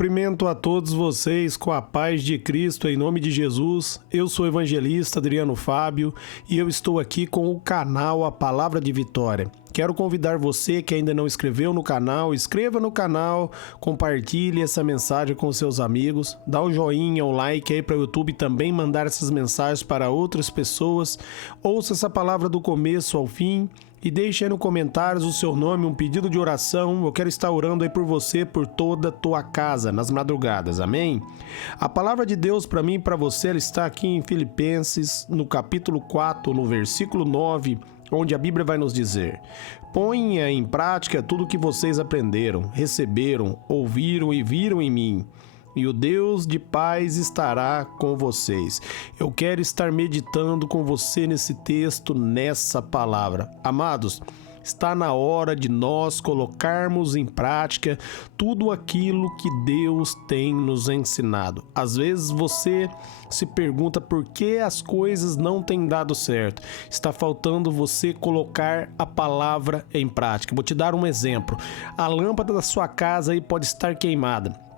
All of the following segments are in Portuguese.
Cumprimento a todos vocês com a paz de Cristo, em nome de Jesus. Eu sou o evangelista Adriano Fábio e eu estou aqui com o canal A Palavra de Vitória. Quero convidar você que ainda não inscreveu no canal, inscreva no canal, compartilhe essa mensagem com seus amigos, dá o joinha, o like aí para o YouTube também mandar essas mensagens para outras pessoas. Ouça essa palavra do começo ao fim. E deixe aí nos comentários o seu nome, um pedido de oração. Eu quero estar orando aí por você, por toda a tua casa, nas madrugadas. Amém? A palavra de Deus para mim e para você, ela está aqui em Filipenses, no capítulo 4, no versículo 9, onde a Bíblia vai nos dizer: ponha em prática tudo o que vocês aprenderam, receberam, ouviram e viram em mim, e o Deus de paz estará com vocês. Eu quero estar meditando com você nesse texto, nessa palavra. Amados, está na hora de nós colocarmos em prática tudo aquilo que Deus tem nos ensinado. Às vezes você se pergunta por que as coisas não têm dado certo. Está faltando você colocar a palavra em prática. Vou te dar um exemplo. A lâmpada da sua casa aí pode estar queimada.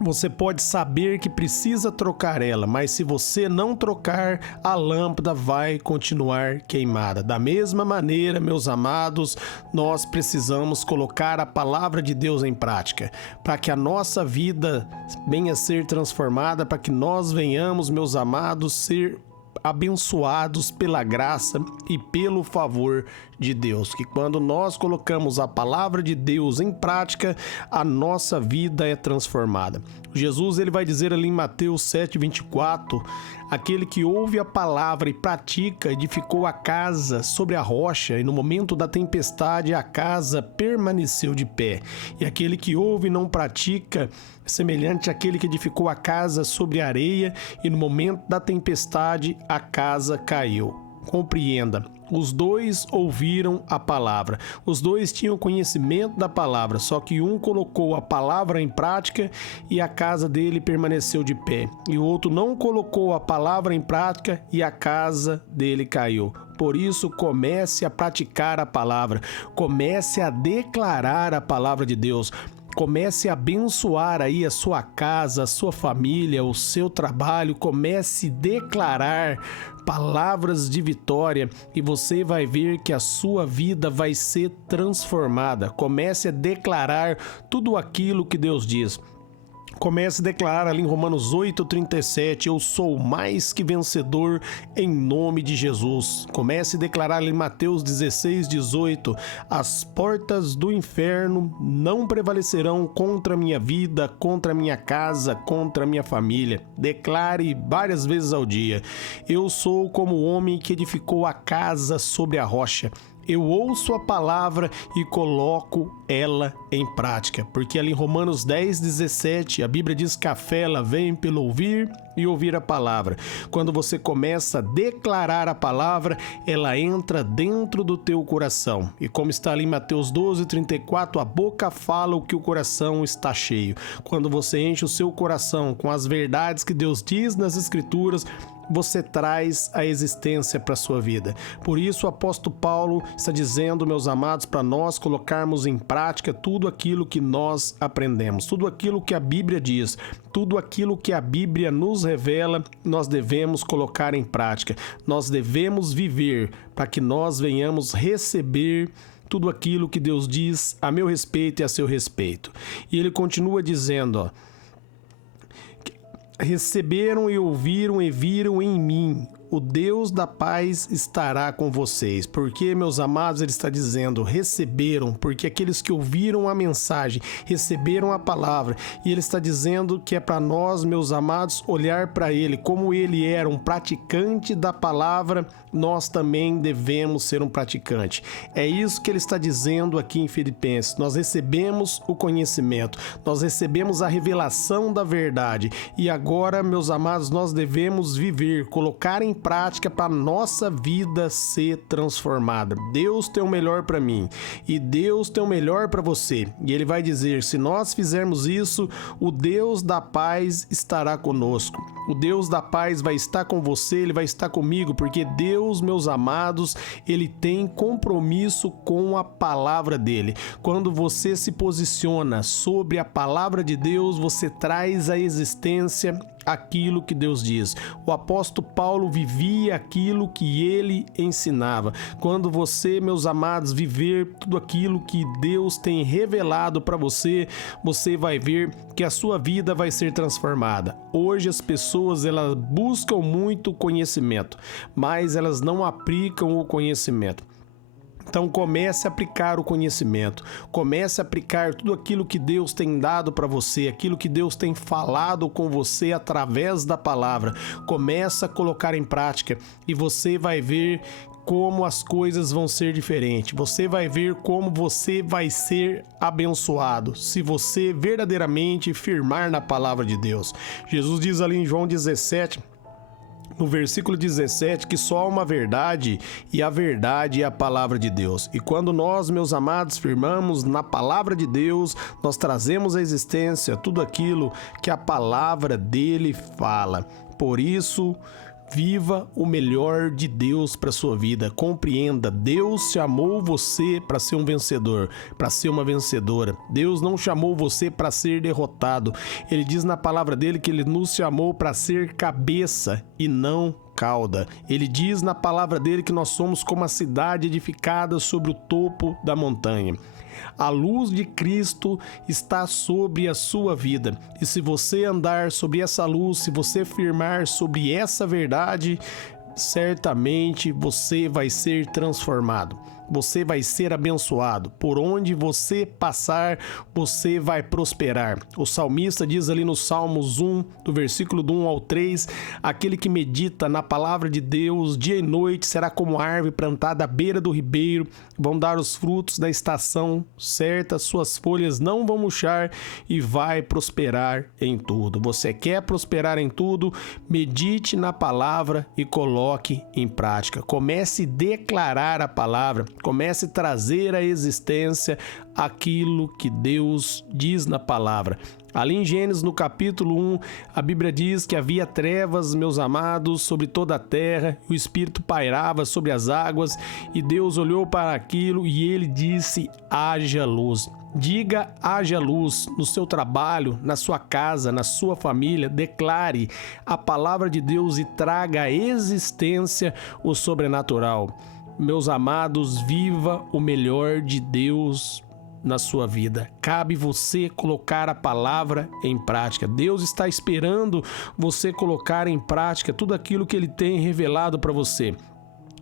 Você pode saber que precisa trocar ela, mas se você não trocar, a lâmpada vai continuar queimada. Da mesma maneira, meus amados, nós precisamos colocar a palavra de Deus em prática, para que a nossa vida venha a ser transformada, para que nós venhamos, meus amados, ser abençoados pela graça e pelo favor de Deus, que quando nós colocamos a palavra de Deus em prática, a nossa vida é transformada. Jesus, ele vai dizer ali em Mateus 7:24, aquele que ouve a palavra e pratica edificou a casa sobre a rocha, e no momento da tempestade a casa permaneceu de pé. E aquele que ouve e não pratica é semelhante àquele que edificou a casa sobre a areia, e no momento da tempestade a casa caiu. Compreenda, os dois ouviram a palavra, os dois tinham conhecimento da palavra, só que um colocou a palavra em prática e a casa dele permaneceu de pé, e o outro não colocou a palavra em prática e a casa dele caiu. Por isso, comece a praticar a palavra, comece a declarar a palavra de Deus. Comece a abençoar aí a sua casa, a sua família, o seu trabalho. Comece a declarar palavras de vitória e você vai ver que a sua vida vai ser transformada. Comece a declarar tudo aquilo que Deus diz. Comece a declarar ali em Romanos 8:37, eu sou mais que vencedor em nome de Jesus. Comece a declarar ali em Mateus 16:18, as portas do inferno não prevalecerão contra a minha vida, contra a minha casa, contra a minha família. Declare várias vezes ao dia, eu sou como o homem que edificou a casa sobre a rocha. Eu ouço a palavra e coloco ela em prática. Porque ali em Romanos 10:17, a Bíblia diz que a fé ela vem pelo ouvir e ouvir a palavra. Quando você começa a declarar a palavra, ela entra dentro do teu coração. E como está ali em Mateus 12:34, a boca fala o que o coração está cheio. Quando você enche o seu coração com as verdades que Deus diz nas Escrituras, você traz a existência para a sua vida. Por isso o apóstolo Paulo está dizendo, meus amados, para nós colocarmos em prática tudo aquilo que nós aprendemos, tudo aquilo que a Bíblia diz, tudo aquilo que a Bíblia nos revela, nós devemos colocar em prática, nós devemos viver para que nós venhamos receber tudo aquilo que Deus diz a meu respeito e a seu respeito. E ele continua dizendo, ó, receberam e ouviram e viram em mim, o Deus da paz estará com vocês. Porque, meus amados, ele está dizendo, receberam, porque aqueles que ouviram a mensagem, receberam a palavra, e ele está dizendo que é para nós, meus amados, olhar para ele, como ele era um praticante da palavra, nós também devemos ser um praticante. É isso que ele está dizendo aqui em Filipenses, nós recebemos o conhecimento, nós recebemos a revelação da verdade, e agora, meus amados, nós devemos viver, colocar em prática para nossa vida ser transformada. Deus tem o melhor para mim e Deus tem o melhor para você. E Ele vai dizer, se nós fizermos isso, o Deus da paz estará conosco. O Deus da paz vai estar com você, Ele vai estar comigo, porque Deus, meus amados, Ele tem compromisso com a palavra dEle. Quando você se posiciona sobre a palavra de Deus, você traz à existência aquilo que Deus diz. O apóstolo Paulo vivia aquilo que ele ensinava. Quando você, meus amados, viver tudo aquilo que Deus tem revelado para você, você vai ver que a sua vida vai ser transformada. Hoje as pessoas, elas buscam muito conhecimento, mas elas não aplicam o conhecimento. Então comece a aplicar o conhecimento, comece a aplicar tudo aquilo que Deus tem dado para você, aquilo que Deus tem falado com você através da palavra. Comece a colocar em prática e você vai ver como as coisas vão ser diferentes. Você vai ver como você vai ser abençoado se você verdadeiramente firmar na palavra de Deus. Jesus diz ali em João 17, no versículo 17, que só há uma verdade e a verdade é a palavra de Deus. E quando nós, meus amados, firmamos na palavra de Deus, nós trazemos à existência tudo aquilo que a palavra dele fala. Por isso, viva o melhor de Deus para sua vida. Compreenda, Deus chamou você para ser um vencedor, para ser uma vencedora. Deus não chamou você para ser derrotado. Ele diz na palavra dele que ele nos chamou para ser cabeça e não cauda. Ele diz na palavra dele que nós somos como a cidade edificada sobre o topo da montanha. A luz de Cristo está sobre a sua vida. E se você andar sobre essa luz, se você firmar sobre essa verdade, certamente você vai ser transformado. Você vai ser abençoado. Por onde você passar, você vai prosperar. O salmista diz ali no Salmos 1, do versículo do 1 ao 3, aquele que medita na palavra de Deus dia e noite será como árvore plantada à beira do ribeiro, vão dar os frutos da estação certa, suas folhas não vão murchar e vai prosperar em tudo. Você quer prosperar em tudo? Medite na palavra e coloque em prática. Comece a declarar a palavra. Comece a trazer à existência aquilo que Deus diz na palavra. Ali em Gênesis, no capítulo 1, a Bíblia diz que havia trevas, meus amados, sobre toda a terra, o Espírito pairava sobre as águas, e Deus olhou para aquilo e ele disse, haja luz. Diga, haja luz no seu trabalho, na sua casa, na sua família. Declare a palavra de Deus e traga à existência o sobrenatural. Meus amados, viva o melhor de Deus na sua vida. Cabe você colocar a palavra em prática. Deus está esperando você colocar em prática tudo aquilo que Ele tem revelado para você.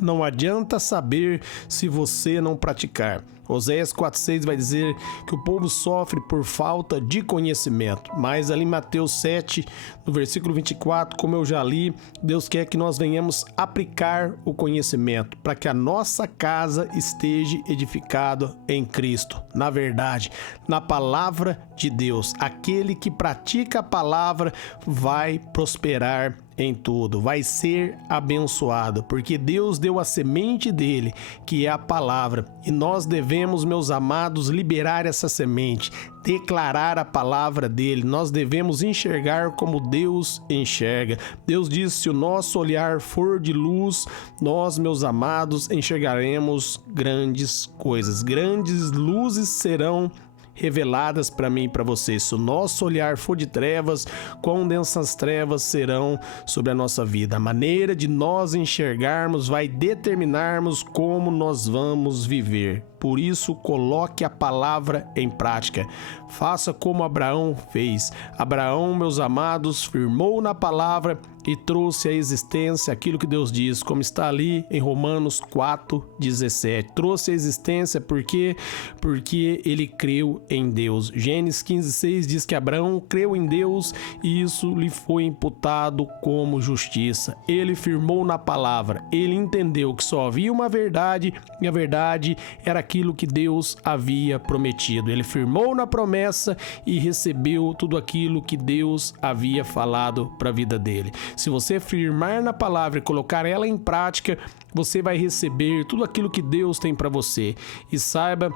Não adianta saber se você não praticar. Oséias 4,6 vai dizer que o povo sofre por falta de conhecimento. Mas ali em Mateus 7, no versículo 24, como eu já li, Deus quer que nós venhamos aplicar o conhecimento para que a nossa casa esteja edificada em Cristo, na verdade, na palavra de Deus. Aquele que pratica a palavra vai prosperar em tudo, vai ser abençoado, porque Deus deu a semente dele, que é a palavra, e nós devemos, meus amados, liberar essa semente, declarar a palavra dele. Nós devemos enxergar como Deus enxerga. Deus diz, se o nosso olhar for de luz, nós, meus amados, enxergaremos grandes coisas, grandes luzes serão reveladas para mim e para você. Se o nosso olhar for de trevas, quão densas trevas serão sobre a nossa vida. A maneira de nós enxergarmos vai determinarmos como nós vamos viver. Por isso, coloque a palavra em prática. Faça como Abraão fez. Abraão, meus amados, firmou na palavra e trouxe à existência aquilo que Deus diz, como está ali em Romanos 4,17. Trouxe à existência porque ele creu em Deus. Gênesis 15,6 diz que Abraão creu em Deus e isso lhe foi imputado como justiça. Ele firmou na palavra. Ele entendeu que só havia uma verdade e a verdade era aquilo que Deus havia prometido. Ele firmou na promessa e recebeu tudo aquilo que Deus havia falado para a vida dele. Se você firmar na palavra e colocar ela em prática, você vai receber tudo aquilo que Deus tem para você. E saiba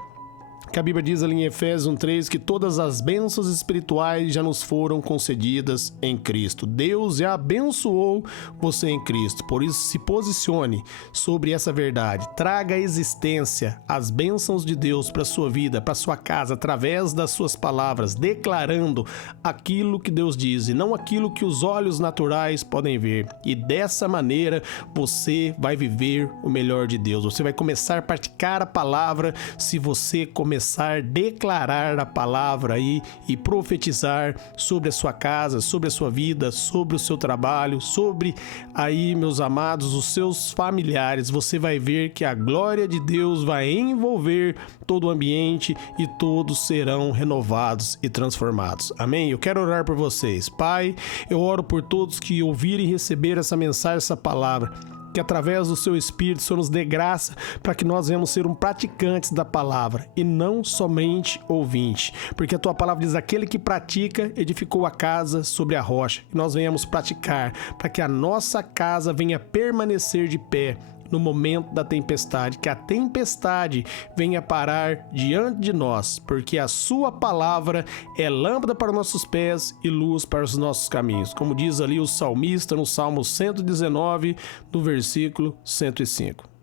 que a Bíblia diz ali em Efésios 1:3 que todas as bênçãos espirituais já nos foram concedidas em Cristo. Deus já abençoou você em Cristo. Por isso, se posicione sobre essa verdade. Traga à existência as bênçãos de Deus para a sua vida, para a sua casa, através das suas palavras, declarando aquilo que Deus diz e não aquilo que os olhos naturais podem ver. E dessa maneira, você vai viver o melhor de Deus. Você vai começar a praticar a palavra se você começar a declarar a palavra aí e profetizar sobre a sua casa, sobre a sua vida, sobre o seu trabalho, sobre aí, meus amados, os seus familiares. Você vai ver que a glória de Deus vai envolver todo o ambiente e todos serão renovados e transformados. Amém? Eu quero orar por vocês. Pai, eu oro por todos que ouvirem e receber essa mensagem, essa palavra, que através do seu Espírito, o Senhor nos dê graça para que nós venhamos ser praticantes da palavra e não somente ouvinte. Porque a tua palavra diz, aquele que pratica edificou a casa sobre a rocha. E nós venhamos praticar para que a nossa casa venha permanecer de pé no momento da tempestade, que a tempestade venha parar diante de nós, porque a sua palavra é lâmpada para nossos pés e luz para os nossos caminhos, como diz ali o salmista no Salmo 119, no versículo 105.